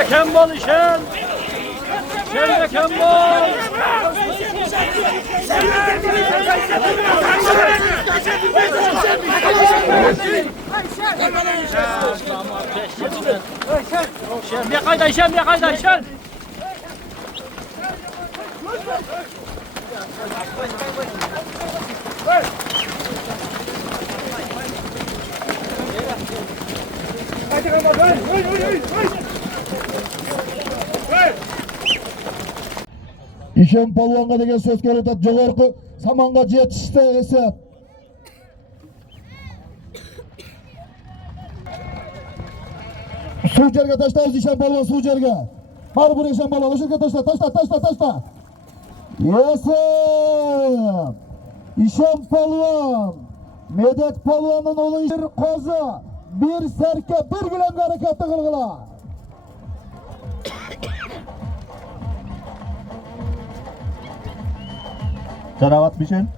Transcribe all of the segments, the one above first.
Şerde Kembol işen. Şerde Kembol. Ne kayda işen, ne kayda işen. İşen palvonga деген söz kelip atат, jogorku samanga жетиште эсеп. Suv jerge taşlayız İşen palvon, suv jerge. Bar bur İşen palvon, oşerge taşla, taşla. Esep. İşen palvon. Medet palvonun oğlu bir kozu, bir serke, bir bilemge hareketli kılgıla. Canavat Bişen.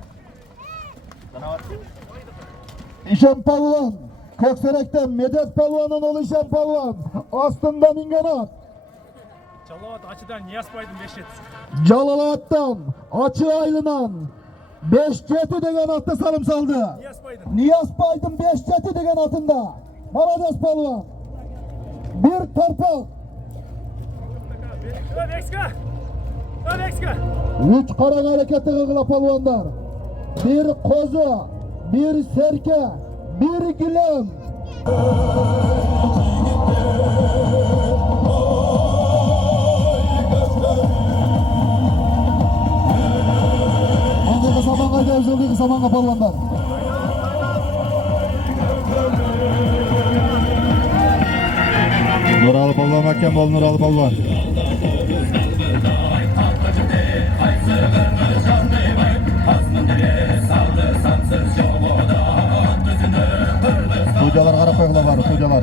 İşen palvon. Kökserek'ten Medet palvonun oğlu İşen palvon. Astında mingen at. Calavat açıdan Niyaz Baydın 5 et. Calavat'tan Açı Aylı'nan 5 ceti degen atı sarım saldı. Niyaz Baydın 5 ceti degen atında. Marades palvon. Bir torpak. Üç karan hareketli kılgıla palvonlar. Bir kozu, bir serke, bir gülüm. Andaki samanga geldi, samanga palvonlar. Nuralı palvon hakem bol, Nuralı palvon. Hocalar qarab qo'yinglar bari, hocalar.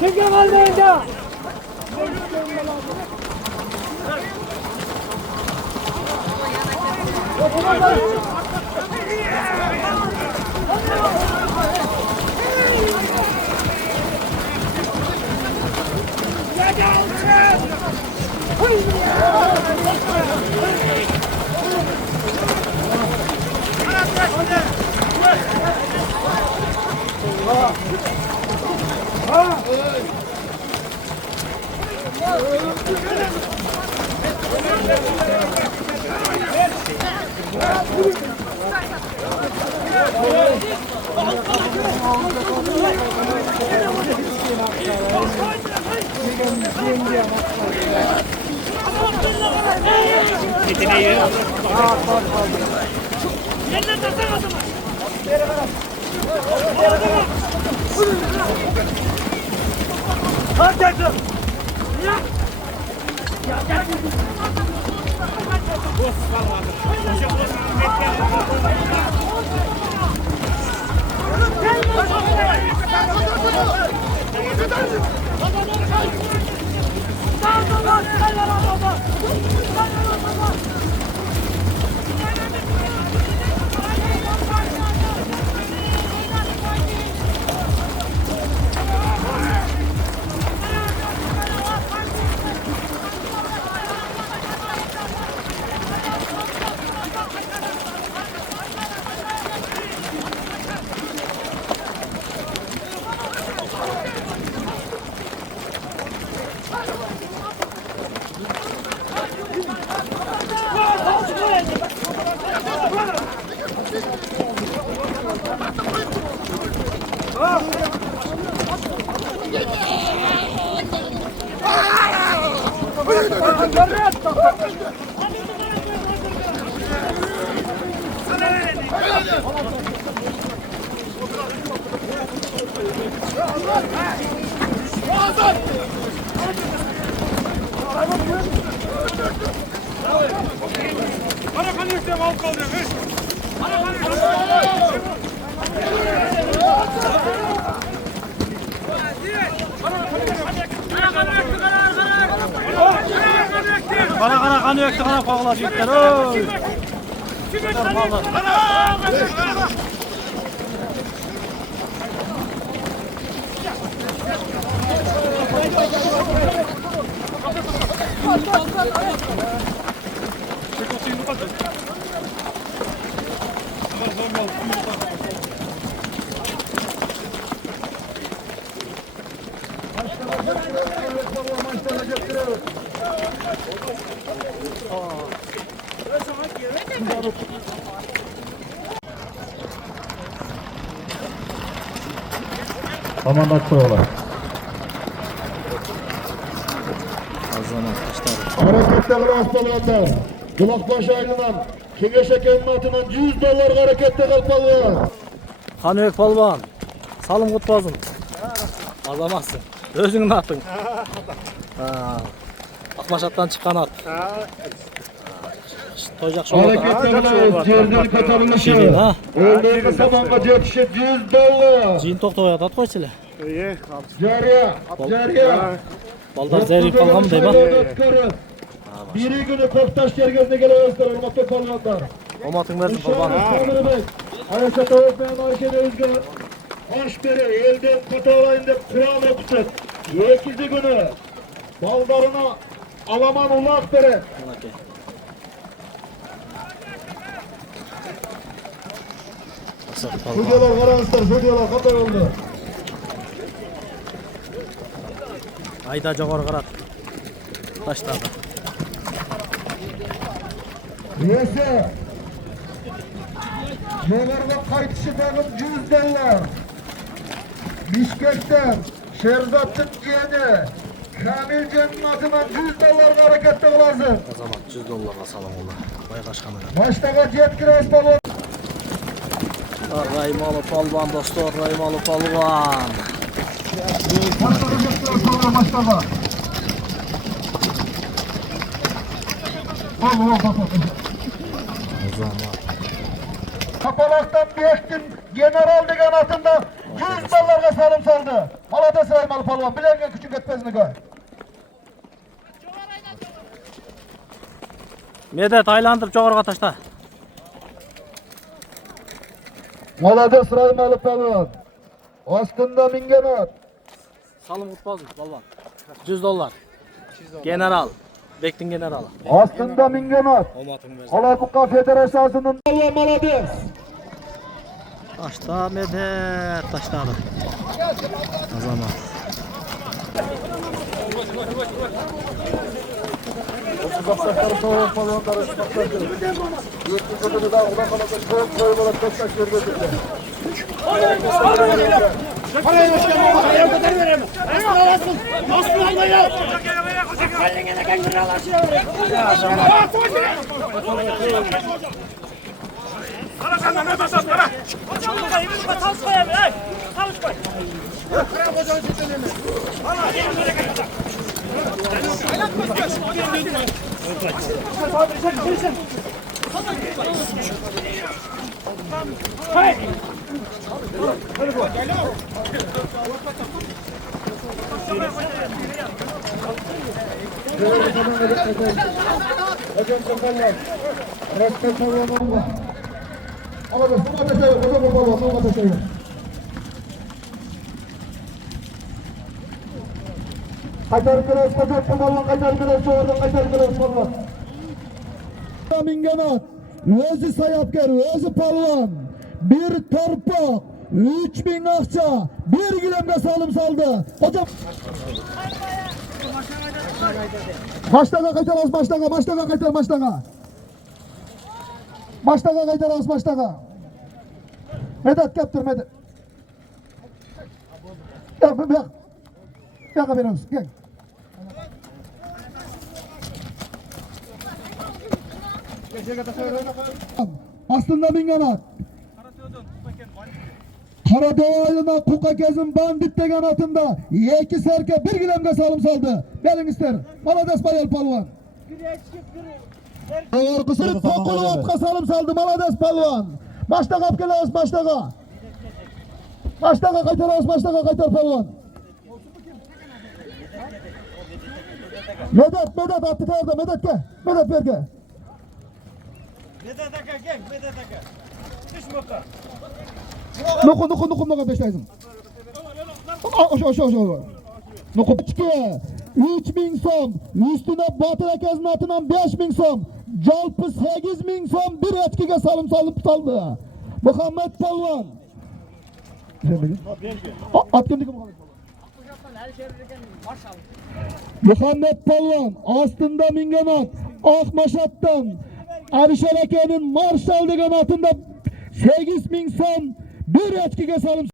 Kim kaldı önce? Kana kanı yaktı kana kovalar yükler. Oy. Aman Aksoğlu. Harekette Kıraspalvan'dan, Kulakbaşı Aylı'dan, Kengeşek Emniyetinden $100 harekette kalpalı. Kanıyök palvan. Salım kutbazın. Alamazsın. Özünün atın. Akmaşattan çıkan at. Toyacak şoğlu. Hareketlerine Cerdeli Katalınışı. Şirin ha. Öldüğünde sabahına cetişe $100. Cihin tok toyat at koysile. Cariye, cariye. Baldar zehri palvan mı dey bak. Biri günü Korktaş yergezine geliyorlar, olmakta kalıyorlar. O matın versin palvan. Kamera Bey, Ayasat Oğuzmen Arşen Özgür, Aşberi, elden Katalay'ında Kur'an okusak. 8. günü, baldarına Alaman Ulak beri. Videolar karanlıklar, videolar kadar oldu. Ayda cağır karat. Taşlarda. Neyse. Yollarda kayıtışı takım $100. Bişkek'ten Şerzat'ın yeğeni Kamil Cem'in adına $100 harekette lazım. O zaman $100 asalım ola. Baykaş kamera. Baştaka Cem Kıraspalvan. Raymalı palvan dostlar. Raymalı palvan. Baştaka. Kapalak'tan 5 gün general degen atında $100 sarım saldı. Galatasaray malı palvan. Bilerken küçük etmezini koy. Medet aylandır çoğurga taşta. Galatasaray malı palvan. Aslında mingen at. Salım kutbazın palvan. $100. General. Bektin generalı. Aslında mingen at. O matın versin. Alabuka Federasyası'nın palvan malades. Taşta medet taştalı. O zaman. Kaçar kırıs, kaçar palvan, kaçar kırıs, çoğurdan kaçar kırıs palvan. Mingenat, özü sayapker, özü palvan, bir torpak, 3000 akça, 1 kilemde salım saldı. Hocam. Baştaka kaytar az baştaka, baştaka kaytar baştaka. Baştaka kaytar az baştaka. Medet yaptır Medet. Gel. Gel. Gel kapıyı gel. Aslında minganat. Karadağaylı'na Kukakez'in bandit degen atında iki serke bir gilemge salım saldı. Belin ister. Malades Bayal Palvan. Orkusunu tokulu atka salım saldı Malades Palvan. Başta kap gelağız baştaga. Baştaga kaytar ağız baştaga kaytar Palvan. Medet attı kayarda Medet ke. Medet ver ke. Medet Aka gel, Medet Aka. Düş motor. Nuku beştayızım. Oşo. Nuku içki. 3000 som. Üstüne Batı Ekez'in atından 5000 som. Calpı 8000 som bir etkiga salım saldı. Muhammed Palvan. At kimdeki Muhammed Palvan? Muhammed Palvan aslında minganat Akmaşat'tan Arişereke'nin Marşal degen atında 8000 som bir etkiga salım.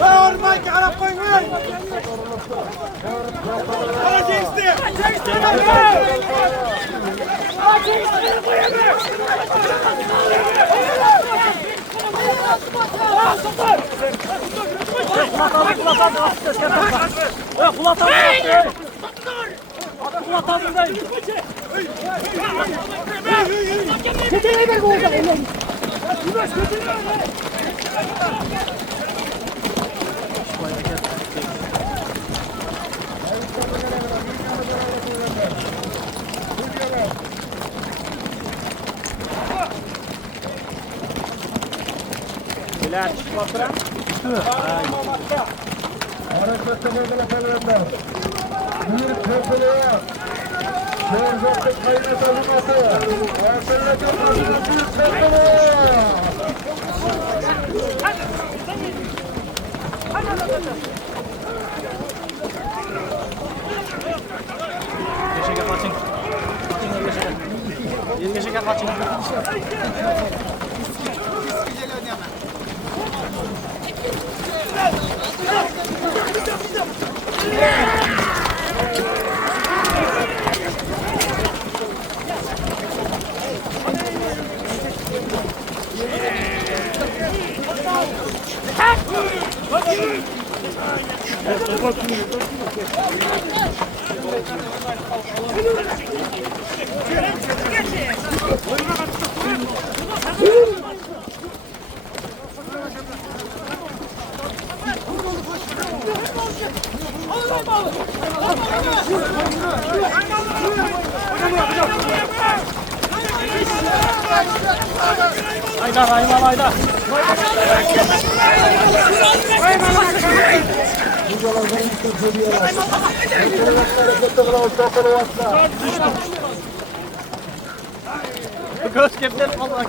Orman ki Arap koymayın. Bana çekti. Hareketli bölgele felvenler. Bir köprülüğe. Şehirzetlik kaynak alınması. Ertelek yapmasının bir köprülüğe. Haydar, Ayman Haydar. Göz kepleri kaldı.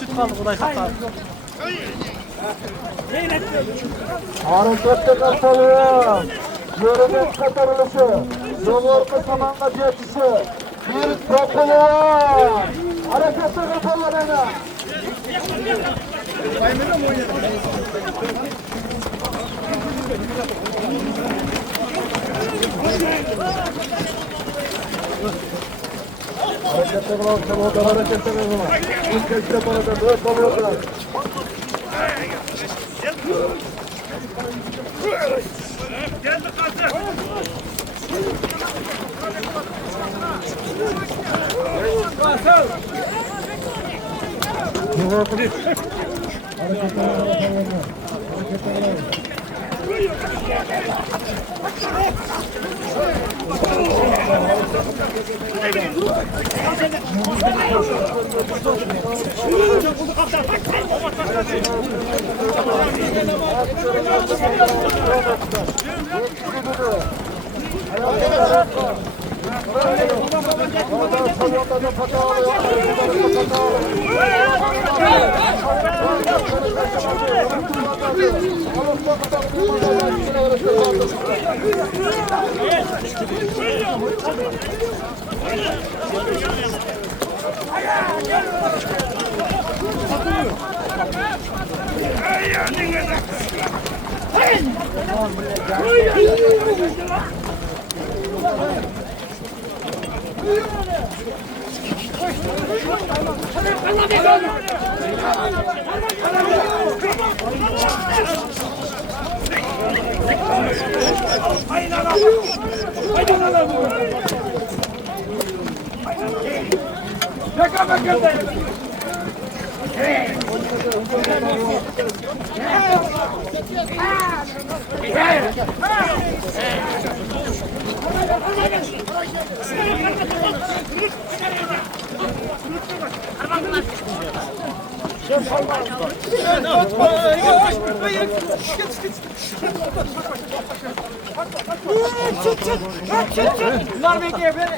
Çıt kaldı, bu da çıt kaldı. Harekette kalıyor. Yöreden katarılışı. Yolorku samanga geçişi. Bir topluyor. Harekette kalıyor bana. Harekette kalıyor. Harekette kalıyor. İlk geçte kalıyor. Dört kalıyor. Geldi kaldı.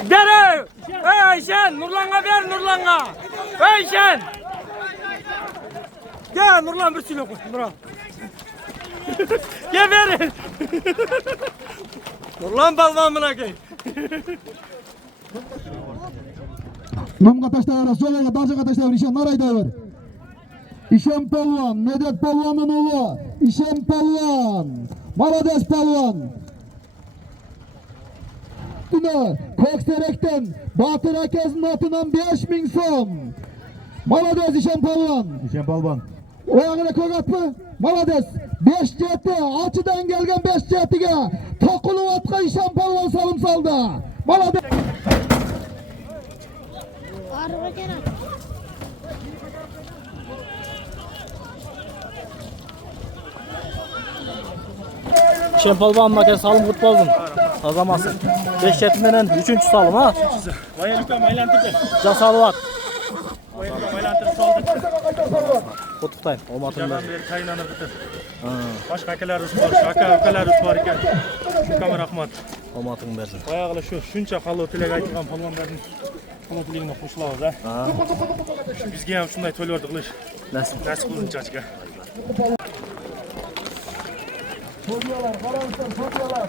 Gel! Ey Ayşen! Nurlan'a ver Nurlan'a! Ey Ayşen! Gel Nurlan bir silo koy. Nurlan. Gel verin. Nurlan balvanına gel. Numga taşlar arası sola darca taşlar işen narayda var. İşen Palvan, Medet Palvan'ın oğlu. İşen Palvan, Marades Palvan. Dine Kokserek'ten Batır Akez'in atından 5.000 son. Marades İşen Palvan. İşen Balban. O ayağına koyat mı? Marades. 5 cihette, açıdan gelgen 5 cihetiga. Tokulu atka İşen Palvan salım saldı. Marades. Araba gene. Şempalban makas salım futbolun. Kazamazsın. 5 yetinden 3. salım ha. Vaya lütfen aylandırdı. Casalı var. Vaya lütfen aylandırdı saldı. Kutuktayım. Olmadın Jalan ben. beri kaynanır bitir. Başka akalar var, şaka akalar var ekan. Şükür rahmat. Olmadın versin. Oyağıla şu şuncha qallo tilak aytgan polvonlarning qo'lligini qo'shilamiz ha. Bizga ham shunday to'ylardi qilish Nasıl? nasib qilsin chachiga. Soruyorlar, karanlıktan soruyorlar.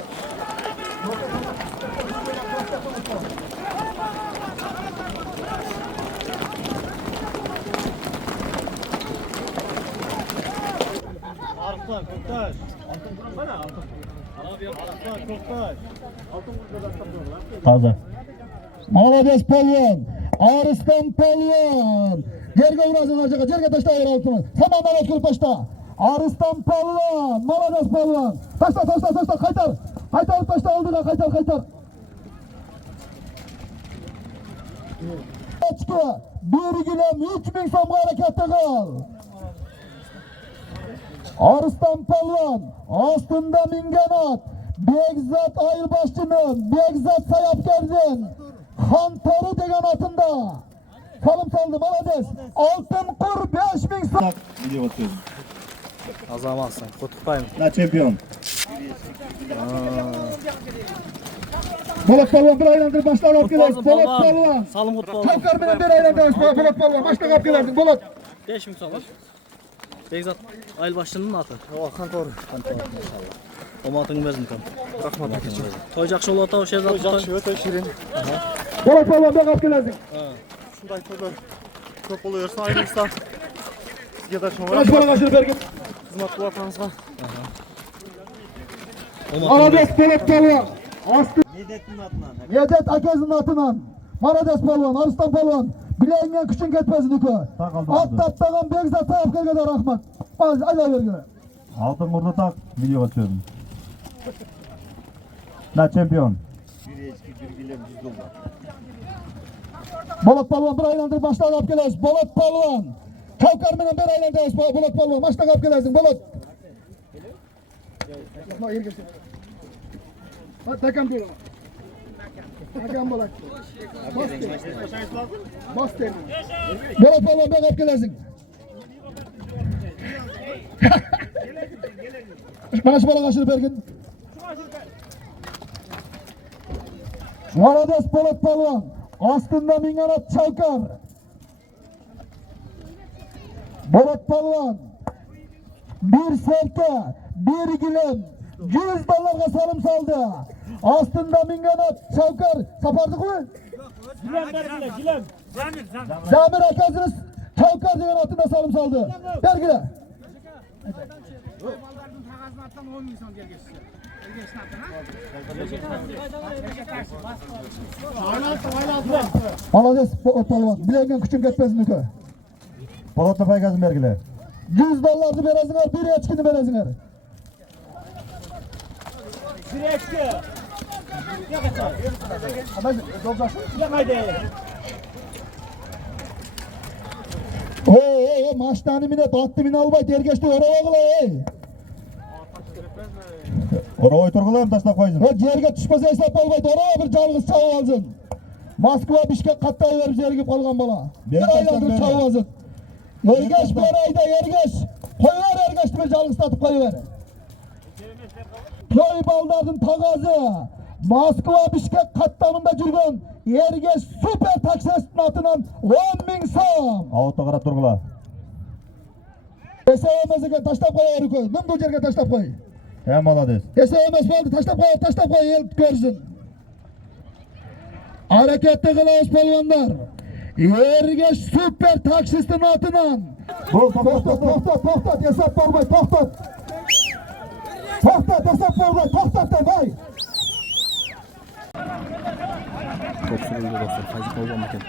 Arslan Koktaş. Altın bana altın. Abi Arslan Koktaş. Altın Taze. Marades Palvan, Arslan Palvan. Yerge uğraşın harcaka, yerge taşta ayır altını. Hemen Mehmet Kırpaş'ta. Arslan Palvan, Marades Palvan. Taşta, kaytar. Kaytar taşta aldılar, kaytar. Açka, bir gülem 3.000 somga harekette kal. Arslan Palvan, aslında mingenat. Begzat Ayırbaşçı'nın, Begzat Sayapger'den Hantarı degen atında. Salım saldı, Marades. Altın kur 5.000 somga. Video atıyoruz. Kazamazsın. Kutuktayım. La çempiyon. Polat Palvan bir aylandır başlar kapılar. Polat Palvan. Salım futbol. Kalkar benim bir aylandır Polat Palvan. Başta kapılar. Polat. 5.000 salım. Bekzat ayıl başının atı. O kantor. Omatın verdim kan. Rahmat eylesin. Toy jakşı olup ata Şehzat. Жақсы, өте ширин. Bolat palvan ben kapı gelsin. Ушундай тойлор көп боло берсин айрылса. Сизге да чоң Kaç para kaçır bergin? кызмат кылып атаңызга. Marades Bolat palvan. Astı. Yedet Akez'in atından. Marades palvan, Arslan palvan. Bileğinden küçün ketmezin yükü. Attaptagan Bekzat Tayapkel'e de rahmat. Ayla vergi. Алтын мурду так видеого түшүрдүм. На чемпион. Bolat palvan bir aylandır başta alıp geliriz. Bolat palvan. Kavkar menen bir aylandırız. Bolat palvan. Başta alıp gelirsin. Bolat. Bak takam diyor. Takam Bolat. Bas der. Bolat palvan bir alıp gelirsin. Bana şu bala kaçırıp ergin. Marades Bolat palvan. Astında Minganat Çavkar. Bolat palvan. Bir serke, bir gilem, $100 salım saldı. Astında Minganat Çavkar. Sapardık mı? Gilem. Zamir Akazınız Çavkar diyen atında salım saldı. Bergile. Marades Bolat palvan. Bileğinden küçük etmezin yükü. Болотто пайгазын бергиле. $100 veresinger, bir eçkini veresinger. Maçtani minet, attı mine albay, dergeçti oravagıla Оробой тургулайм таштап койсун. O жерге түшпесе hesap albay, oraya bir жалгыз çabı alsın. Moskva, Bişkek kattayı verip jergip kalgan bala. Bir aylandırıp çabı alsın. Ergeç bir ayda ergeç. Koyuver ergeçti bir жалгызтатып koyuver. Toy baldardın tagazı. Moskva, Bişkek kattamında жүрген ergeç süper taksesinin atынан 10.000 so'm. Аутто карап тургула. Esevemez'e taşlap koyuver koy. Nımdı jerge taşlap koy. Молодец. Esevemez oldu taşlap koy el görsün. Hareketli kılavuz polvanlar. Ergeç süper taksistin atından. Tohtat hesap olmay tohtat. Tohtat hesap olmay tohtat da bay. Çok sürüldü dostlar. Kayıp olmam eken.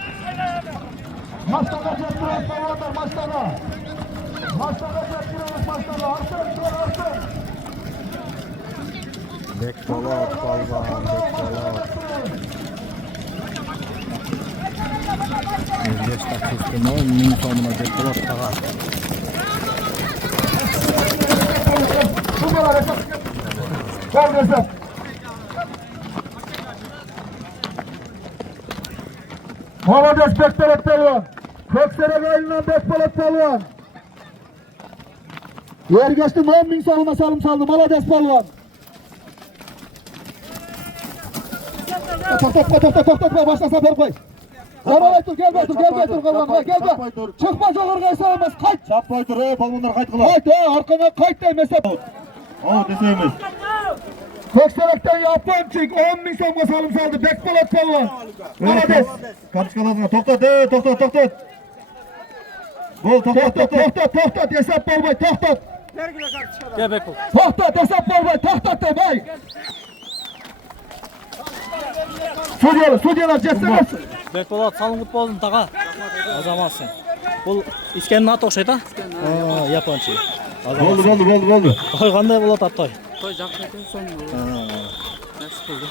Maçlara getiriyoruz polvanlar maçlara. Maçlara getiriyoruz maçlara. Artık. Bek Bolat palvan. Bek Bolat. Ergeç taksistin 10.000 so'muna Bek Bolat taga. Gel hesap. Marades Bek Bolat palvan. Köksere yayınlanan Bek Bolat palvan. Ergeç'tin 10.000 so'muna salım saldı. Marades palvan. Tohtat başlasa ver koy. Oraya dur gel dur kalman gel be. Çıkma жоғарғы sayamaz kayt. Чаппай тур, балмундар кайткыла. Kayt arkana kayt demese. О, десе эмес. Kökserekten Yaponçik 10.000 so'mga salım saldı. Bek Bolat palvan. Marades. Карточкаларыңа токтот, токтот. Бол, Tohtat hesap olmay tohtat. Gel Bek Bolat. Tohtat hesap olmay tohtat de bay. Судьялар жетсеңіз. Bek Bolat salınıp bozdun taga. Azamazsın. Bu iskenin atı okşayt ha? Yaponçu. Болду. Toy qanday bolat at toy? Toy жақсы екен соны. Жақсы болды.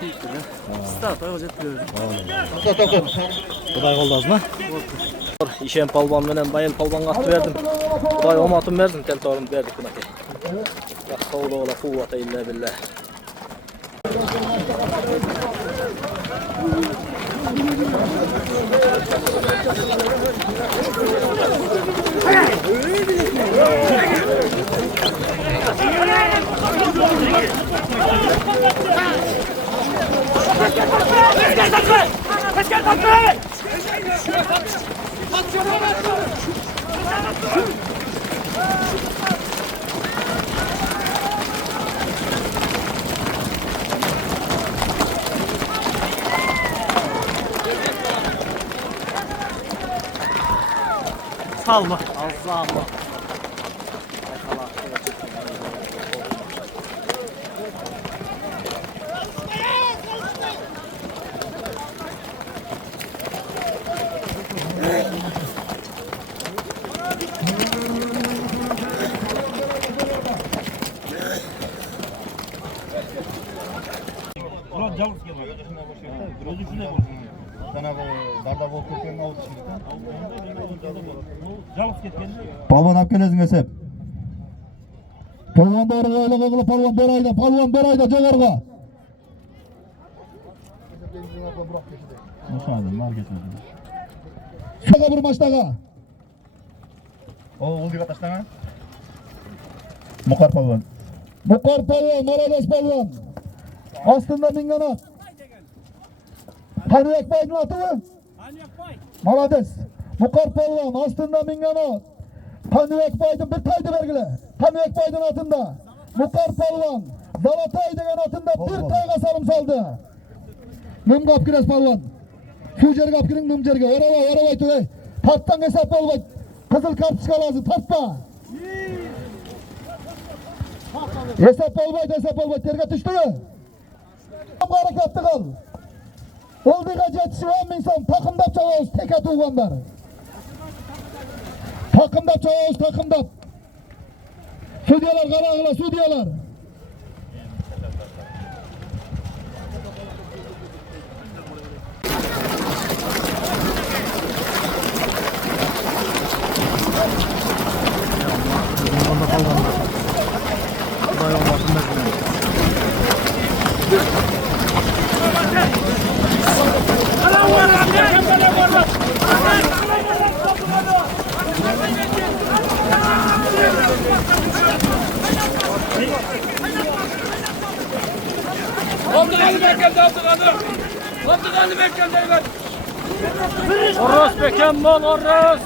Тиіпті да. Сыста тойға жетіп берді. Құдай қолдасын ha? İşen palvan menen Bayel palvanға atты бердім. Құдай оматын бердім, tentorunu бердік күнәке. La havle ve la kuvvete illa billah. Salma. Azza Ulan Javuz gel bak. Gözü şuraya koy. Sana bu darda bol köpeğin avuç şimdi. Javuz gel kendine. Palvan Akdeniz'in hesap. Palvan doğru öyle kokulu palvan Beray'da Cögerga. Aşağıdan var geçmedi. Şaka bir maçtaga. O oldu kaçtan ha? Mukar palvan. Mukar palvan, Marades palvan. Aslında minganat. Hani Ekbay'ın atı mı? Marades. Mukar palvan, aslında minganat. Hani Ekbay'ın bir taydı vergile. Hani Ekbay'ın atında. Mukar palvan. Zalatay degen atında bir tayga salım saldı. Nım kapkires palvan. Fujer kapkirin nım jerge. Oravay tüvey. Tattan hesap olvay. Kızıl kart çıkalazı tatma. Hesap olvay. Terge düştü mü? Harekatlı kal. Olduğa jetişi 10 insan takımdap çavağız teke tuğanlar. Takımdap çavağız takımdap. Sudiyalar karağıla sudiyalar. Orros Bekembol, Orros.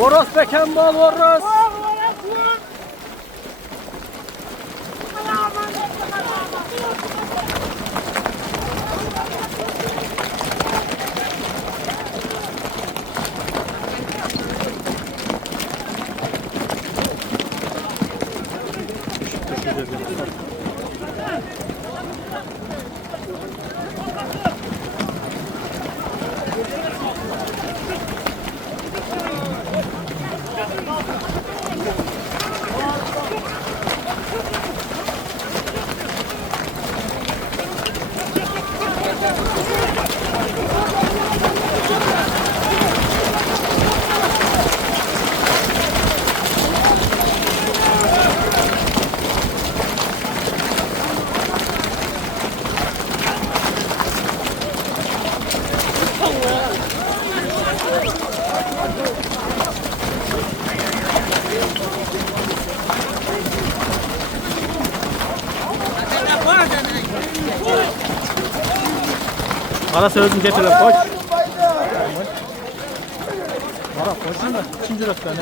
Orros Bekembol, Orros. Ara sözünü getirelim koç. Ara koçun da ikinci rakta ne?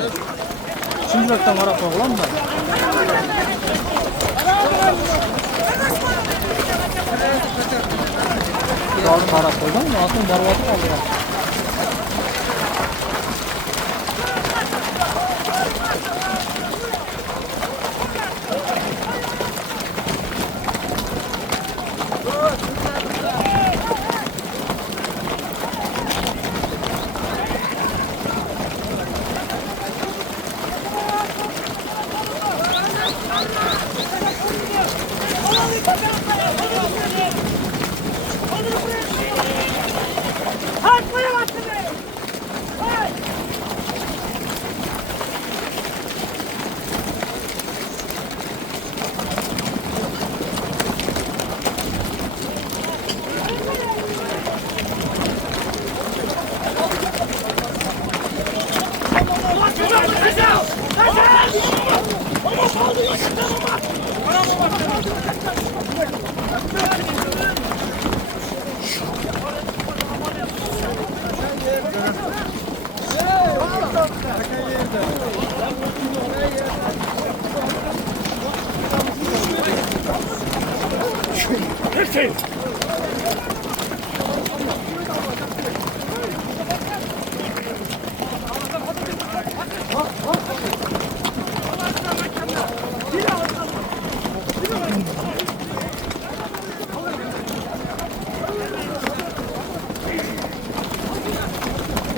İkinci rakta ara koğulan mı? Aldım ara koydan mı? Altın barbatı kaldı ya. Hadi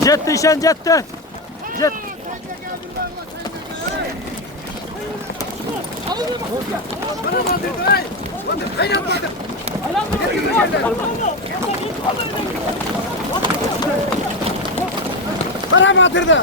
Jetti işen jetti. Jet. Para batırdı.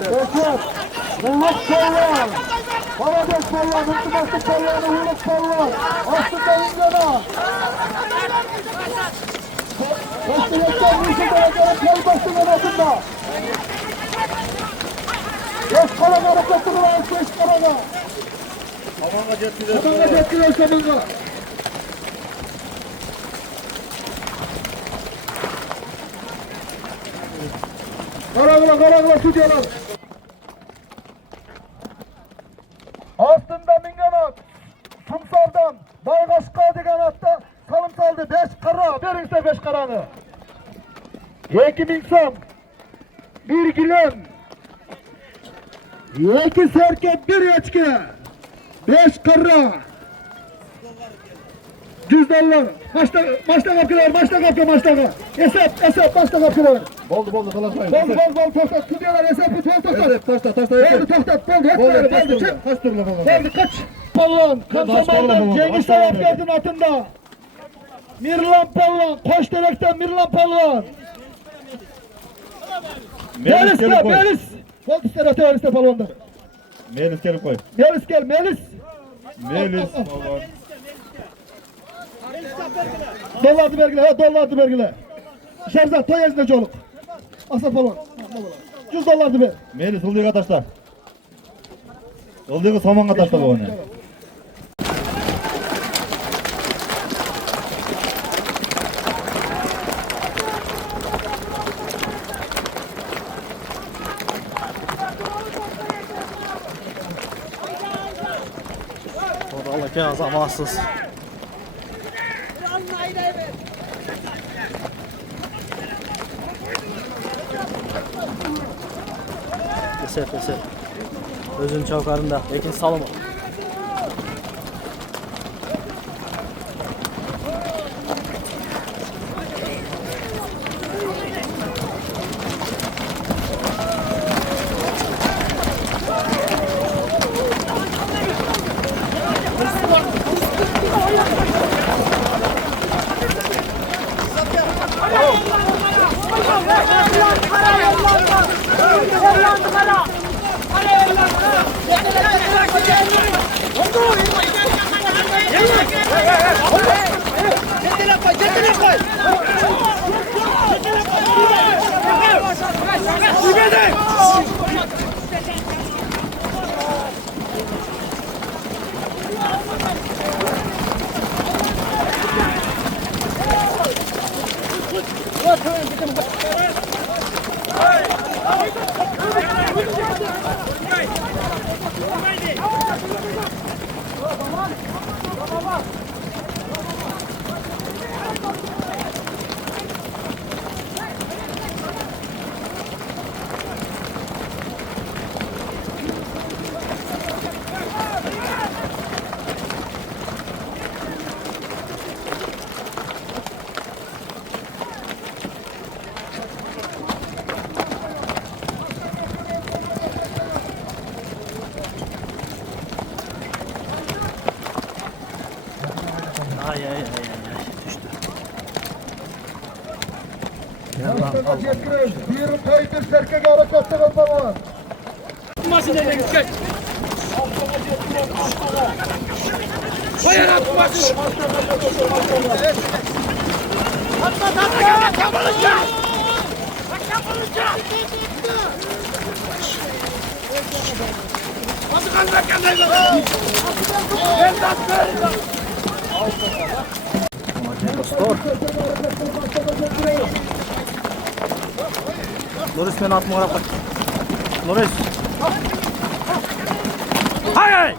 Bekir, Huluk Polvan, Karades Polvan, Mutlubaşlık Polvan'ı Huluk Polvan, aslında İngiliz'e. Başlayacaklar Müşü'de gelip Kolbaşlı'nın altında. Beş karaga hareketli var, beş karaga. Tamamla getiriyor. Tamamla getiriyor sonunda. Karagla su diyorlar. Altında Minganat, Sumsal'dan, Baygaşka degan hatta salım saldı 5 kara, verin size 5 karanı. 2 Mingsam, 1 Gilem, 2 Serket, 1 Eçki, 5 kara. $100. Maçta kapılar. Hesap, maçta kapılar. Boldu kalasmayın. Bol tostat tutuyorlar hesabı tostat. Taşta. Boldu tostat boldu çık. Kaç durma baba. Boldu kaç. Pallon Kansaman'dan Cengiz Tarafgard'ın atında. Mirlan Pallon Koçterek'ten Mirlan Pallon. Melis. Boldu Melis Pallon'da. Melis gelip koy. Melis. Melis. Dollardı vergiler. Şerzat toy ezine çoluk. Asaf Pallon. $100 ver. Melis ıldığı arkadaşlar. Ildığı saman arkadaşlar bu onu. Oradaki azamansız. Eser. Özün çavkarında. Ekin salımı. Bir koydur serkek hareketli kalmalı. Loris beni atma bak. Loris. Hayır.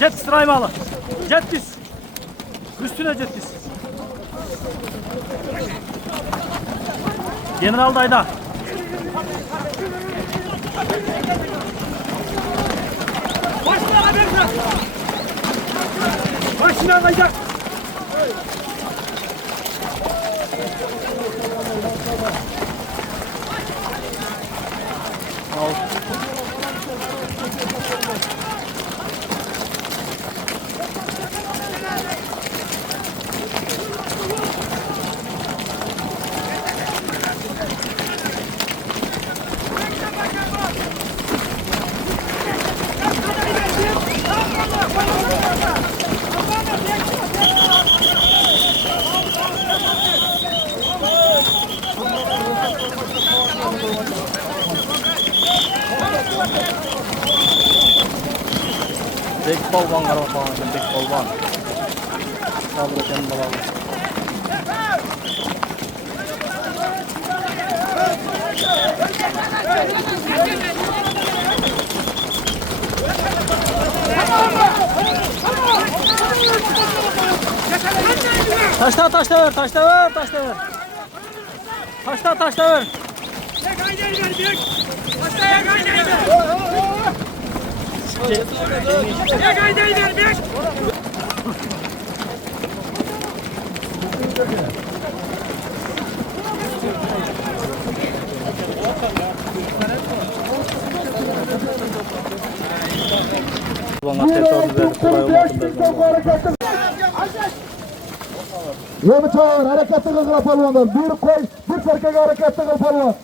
Jet straymalı. Jet diz. Üstüne jet diz. General Dayda. Başına kayacak. Bek balvan var falan, bek balvan. Sabırken balvan. Taşta ver, taşta ver. Taşta ver. Yemi çağır, hareketli kılgıla palvanlar. Bir koy, bir serkek hareketli kıl palvan.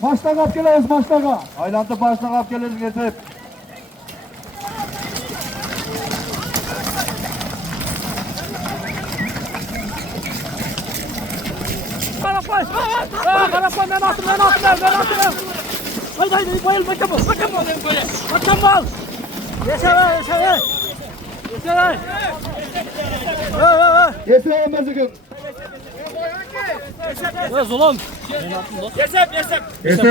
Maçta kap geliriz, maçta kap. Aylantı başına kap geliriz getirip. Karapay, ben attım. Haydi, bayıl, bakın bal. Yaşa. Yeter mezgin. Ya zulüm. Yesep. Yeter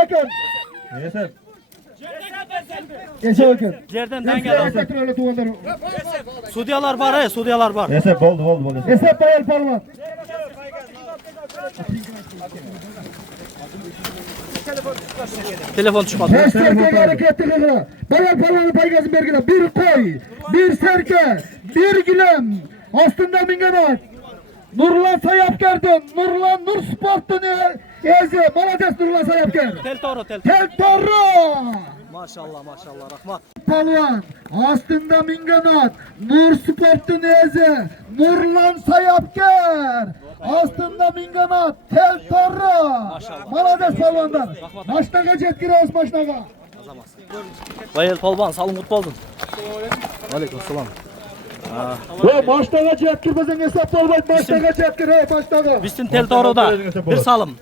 yakın. Yeter yakın. Yerden gel. Hareketli öyle tuvanları. Sudiyalar var. Yesep oldu. Yeter bayıl palvan. Telefon çıkmadı. Beş serkek hareketli kılgıla. Bayıl palvanı paygazın bergine. Bir koy, bir serke, bir gilem. Aslında minganat. Nurlan Sayapker'den, Nur Sport'un ezi, Malades Nurlan Sayapker. Tel Toro. Tel Torro. Maşallah, rahmat. Palvan, aslında minganat, Nur Sport'un ezi, Nurlan Sayapker. Aslında minganat, Tel Torro. Malades palvandan. Maçnaga cetkiriz maçnaga. Bayıl Polban, salın kutlu oldun. Aleykümselam. Ve maçnaga cetkirmezin hesap olmayıp maçnaga cetkir, maçnaga. Bizim Tel Toro'da bir salım.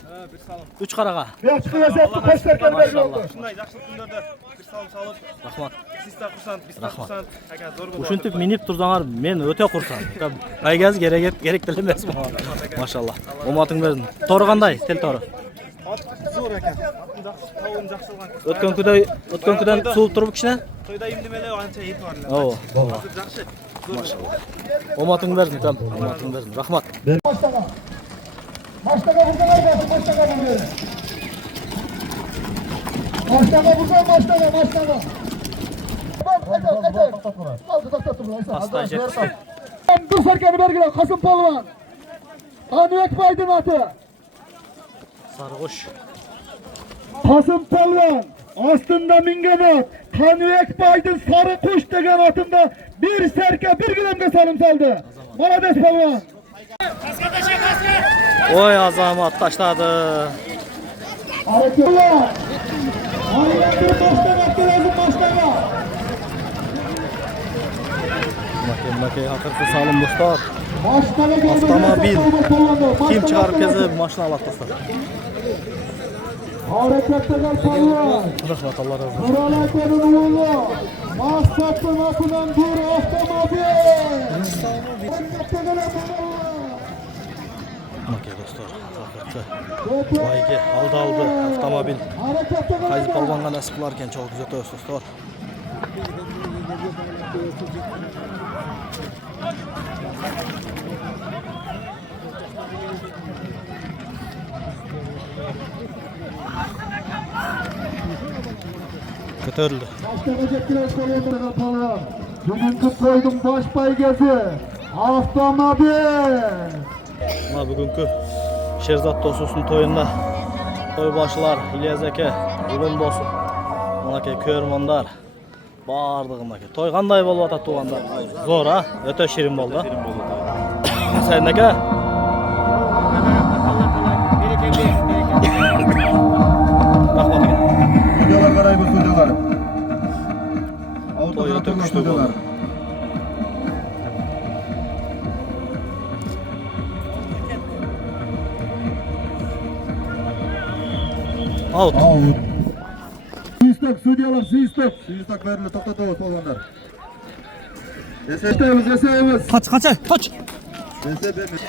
3 karaga. Ve çıkı hesaplı kaç serken belli oldu. Şunday yaxshi kunlarda bir salım salib, Rahmat. siz de xursand, biz de xursand. Agar zo'r bo'ladi. Ушинтип минип турсаңар, мен өтө курсанд. Байгаз керек деле эмес мага. Машалла. Оматың бердин. Тору кандай? Тел тору. Zo'r ekan. Tavuğum yaxshi bo'lgan. Өткөнкүдөн сууп туруп кичине. To'yda imdimelay ancha yetib bordilar. Ооба. Hozir yaxshi. Машалла. Оматың бердин, там. Оматың бердин. Рахмат. Maçnaga. Maçnaga vurdular gelsin, maçnaga vurdular. Maçnaga vurdular, maçnaga. Aldı, taktı buraya. Hasta jet. Bir serkeni bergiler, Kasım Palvan. Anuyek Baydın atı. Sarıkuş. Kasım Palvan. Aslında minganat. Kanuyek Baydın sarı kuş degen atında bir serke bir gülemde salım saldı. Malades Palvan. Oy Azamat taşladı. Hareketler. Aylandırıp başlamak lazım başlama. Makey hakırkı salım dostlar. Başlama geldi. Avtomobil. Kim çıkarıp kezi maşına alak dostlar. Hareketler palvan. Rahmat Allah razı olsun. Buralarının oğlu. Maksatın atından bir avtomobil. Hareketler Makey dostlar. Hakırkı. Bayge aldı avtomobil. Kayıp palvanga nasip kılarken çok güzel dostlar. Kötörüldü. Başlanacak biraz kolonlara falan. Bugünkü koydum baş baygası. Avtomobil. Ama bugünkü Şerzat Dosusu'nun toyunda toy başlar, İlyazeke, Ulum Dosu, manaki körmandar, bağırdığındaki. Toy qanday bolup atat tuğanda? Zor ha, öte şirin boldu. Sen neke? Rahmat eke. Videolar karay bu videolar. Toy öte güçlü boldu. Out. Sistok, stüdyolar, sistok. Suyustak verildi toplatıyoruz olanlar. Eseyimiz, eseyimiz. Kaç. Eseyimiz.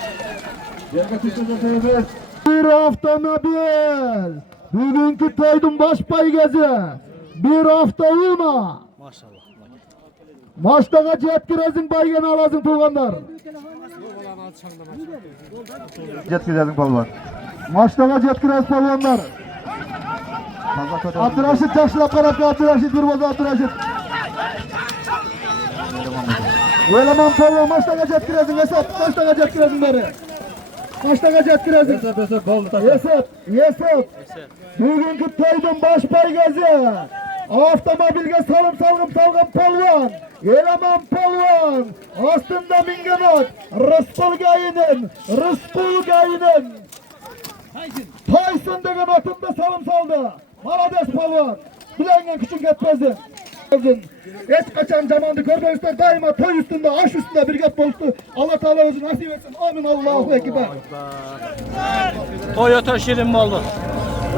Bir avtomobil. Bugünkü toydum baş baygası. Bir hafta una. Maşallah. Maçtağa cetkirezin baygını alasın tuğanlar. Cetkirezin palvan. Maçtağa cetkirez palvanlar. Abdüraşit taşla karabı Abdüraşit bir bozu Abdüraşit. Eleman palvan maçtağa cetkirezin hesap. Maçtağa cetkirezin bari. Maçtağa cetkirezin. Esep bol taş. Yesep. Bugünkü toydum baş baygası. Avtomobilge salım palvan. Eleman palvan. Aslında mingenot. Rıspul gayinin. Tyson degen atımda salım saldı. Malades palvan. Bilengen küçük etmezdi. Hiç kaçan zamandı gördüğünüzde daima toy üstünde, aş üstünde bir gap boluştu. Allah Teala özü nasip etsin. Amin Allahu Ekber. Toy öte şirin boldu.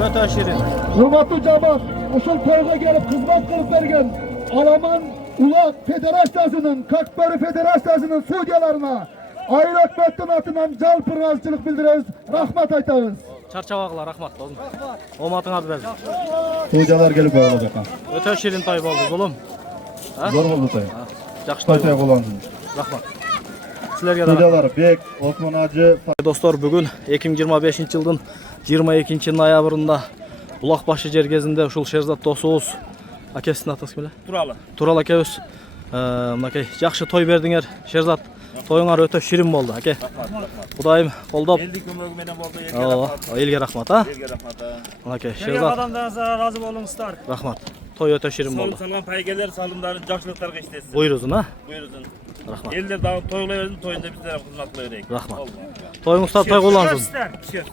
Öte şirin. Hürmetli cemaat, usul toyga gelip hizmet kılıp vergen Alaman Ulak Federasyası'nın, Kakberi Federasyası'nın sudyalarına Ayrakmettin atından jalpı razıçılık bildiririz, rahmet aytağız. Çarçavaklar rahmat oğlum. Omatın adı verdim. Suyucalar gelip koyulacak. Öte şirin toy boldu oğlum. Zor oldu toy. Yaxşı toy Toy boldu. kullansın. Rahmat. Sizlerge de rahmat. Suyucalar Bek, Osman Hacı. Dostlar bugün 2025 yılın 22 noyabrında Bulakbaşı jergezinde uşul Şerzat Dosuz akesinin atası kimle? Tural akebüz. Nakay yaxşı toy berdiңер Şerzat. Toyuңar öte şirin boldu ake. Kudayım koldop. Eldik ömürgümenen boldu. Elge rahmat ha. Elge rahmat. Nakay Şerzat. Şerzat Adamlarınıza razı bolungsuzlar. rahmat. Toy öte şirin boldu. Salım paygeler salımların жақсылықтарға işlesin. Buyuruzun ha. Buyurun. Rahmat. Elder daha toylayın, toyunda bizlere hizmet kılıyoruz. Rahmat. Toyuңuzda toy kullansın. Kişiler.